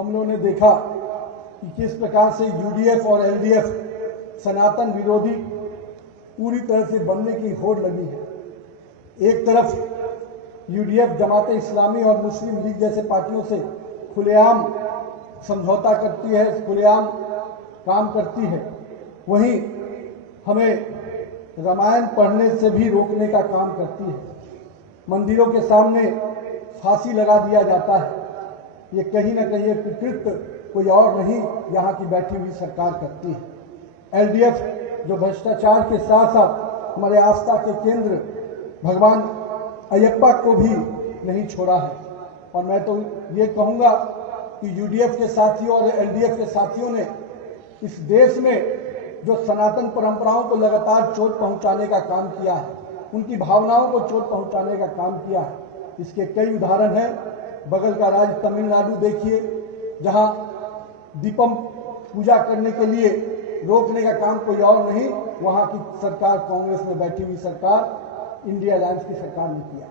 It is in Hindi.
हम लोगों ने देखा कि किस प्रकार से यूडीएफ और एलडीएफ सनातन विरोधी पूरी तरह से बनने की होड़ लगी है। एक तरफ यूडीएफ जमात इस्लामी और मुस्लिम लीग जैसे पार्टियों से खुलेआम समझौता करती है, खुलेआम काम करती है, वहीं हमें रामायण पढ़ने से भी रोकने का काम करती है। मंदिरों के सामने फांसी लगा दिया जाता है। ये कहीं ना कहीं कृत्य कोई और नहीं, यहाँ की बैठी हुई सरकार करती है। एलडीएफ जो भ्रष्टाचार के साथ साथ हमारे आस्था के केंद्र भगवान अयप्पा को भी नहीं छोड़ा है। और मैं तो ये कहूँगा कि यूडीएफ के साथियों और एलडीएफ के साथियों ने इस देश में जो सनातन परंपराओं को लगातार चोट पहुंचाने का काम किया है, उनकी भावनाओं को चोट पहुंचाने का काम किया है, इसके कई उदाहरण हैं। बगल का राज्य तमिलनाडु देखिए, जहां दीपम पूजा करने के लिए रोकने का काम कोई और नहीं, वहां की सरकार, कांग्रेस में बैठी हुई सरकार, इंडिया अलायंस की सरकार ने किया।